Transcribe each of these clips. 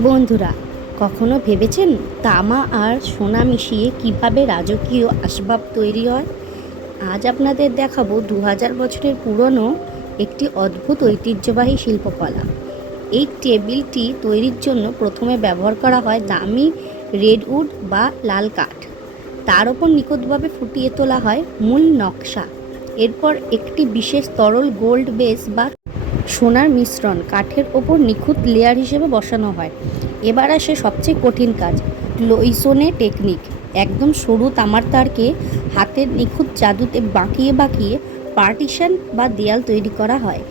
বন্ধুরা, কখনো ভেবেছেন তামা আর সোনা মিশিয়ে কিভাবে রাজকীয় আসবাব তৈরি হয়? আজ আপনাদের দেখাবো 2000 বছরের পুরনো একটি অদ্ভুত ঐতিহ্যবাহী শিল্পকলা। এই টেবিলটি তৈরির জন্য প্রথমে ব্যবহার করা হয় দামি রেডউড বা লাল কাঠ। তার ওপর নিখুঁতভাবে ফুটিয়ে তোলা হয় মূল নকশা। এরপর একটি বিশেষ তরল গোল্ড বেস বা সোনার মিশ্রণ কাঠের ওপর নিখুঁত লেয়ার হিসেবে বসানো হয়। এবার আসে সবচেয়ে কঠিন কাজ, ক্লোইসনে টেকনিক। একদম সরু তামার তারকে হাতের নিখুঁত জাদুতে বাঁকিয়ে বাঁকিয়ে পার্টিশন বা দেয়াল তৈরি করা হয়।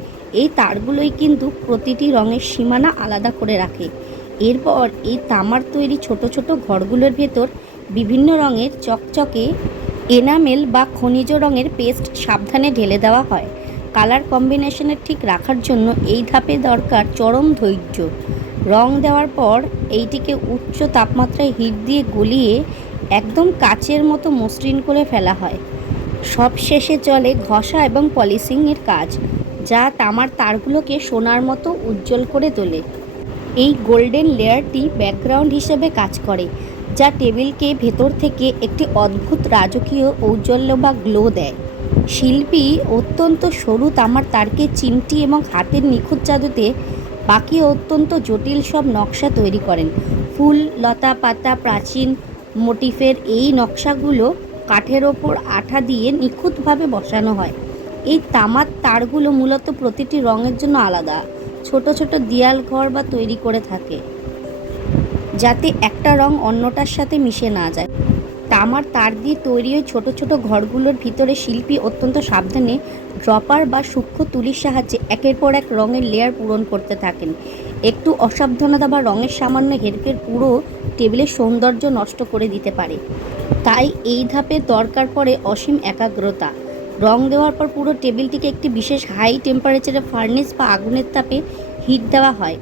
এই তারগুলোই কিন্তু প্রতিটি রঙের সীমানা আলাদা করে রাখে। এরপর এই তামার তৈরি ছোট ছোট ঘরগুলোর ভেতর বিভিন্ন রঙের চকচকে এনামেল বা খনিজ রঙের পেস্ট সাবধানে ঢেলে দেওয়া হয়। কালার কম্বিনেশনের ঠিক রাখার জন্য এই ধাপে দরকার চরম ধৈর্য। রং দেওয়ার পর এইটিকে উচ্চ তাপমাত্রায় হিট দিয়ে গলিয়ে একদম কাচের মতো মসৃণ করে ফেলা হয়। সব শেষে চলে ঘষা এবং পলিশিংয়ের কাজ, যা তামার তারগুলোকে সোনার মতো উজ্জ্বল করে তোলে। এই গোল্ডেন লেয়ারটি ব্যাকগ্রাউন্ড হিসেবে কাজ করে, যা টেবিলকে ভেতর থেকে একটি অদ্ভুত রাজকীয় ঔজ্জ্বল্য বা গ্লো দেয়। শিল্পী অত্যন্ত সরু তামার তারকে চিমটি এবং হাতের নিখুঁত জাদুতে বাকিয়ে অত্যন্ত জটিল সব নকশা তৈরি করেন। ফুল, লতা পাতা, প্রাচীন মোটিফের এই নকশাগুলো কাঠের ওপর আঠা দিয়ে নিখুঁতভাবে বসানো হয়। এই তামার তারগুলো মূলত প্রতিটি রঙের জন্য আলাদা ছোট ছোট দেয়াল ঘর বা তৈরি করে থাকে, যাতে একটা রং অন্যটার সাথে মিশে না যায়। তামার তার দিয়ে তৈরি ওই ছোট ছোট ঘরগুলোর ভিতরে শিল্পী অত্যন্ত সাবধানে ড্রপার বা সূক্ষ্ম তুলির সাহায্যে একের পর এক রঙের লেয়ার পূরণ করতে থাকেন। একটু অসাবধানতা বা রঙের সামান্য হেরফের পুরো টেবিলের সৌন্দর্য নষ্ট করে দিতে পারে। তাই এই ধাপে দরকার পড়ে অসীম একাগ্রতা। রং দেওয়ার পর পুরো টেবিলটিকে একটি বিশেষ হাই টেম্পারেচারে ফার্নেস বা আগুনের তাপে হিট দেওয়া হয়।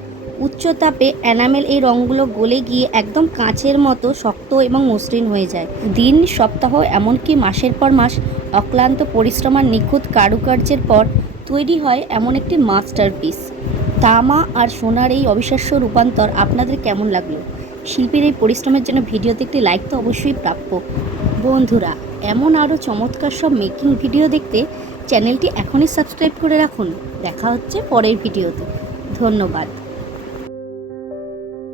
উচ্চ তাপে এনামেল এই রঙগুলো গলে গিয়ে একদম কাঁচের মতো শক্ত এবং মসৃণ হয়ে যায়। দিন, সপ্তাহ, এমনকি মাসের পর মাস অক্লান্ত পরিশ্রম আর নিখুঁত কারুকার্যের পর তৈরি হয় এমন একটি মাস্টারপিস। তামা আর সোনার এই অবিশ্বাস্য রূপান্তর আপনাদের কেমন লাগলো? শিল্পীর এই পরিশ্রমের জন্য ভিডিওতে একটি লাইক তো অবশ্যই প্রাপ্য। বন্ধুরা, এমন আরও চমৎকার সব মেকিং ভিডিও দেখতে চ্যানেলটি এখনই সাবস্ক্রাইব করে রাখুন। দেখা হচ্ছে পরের ভিডিওতে। ধন্যবাদ।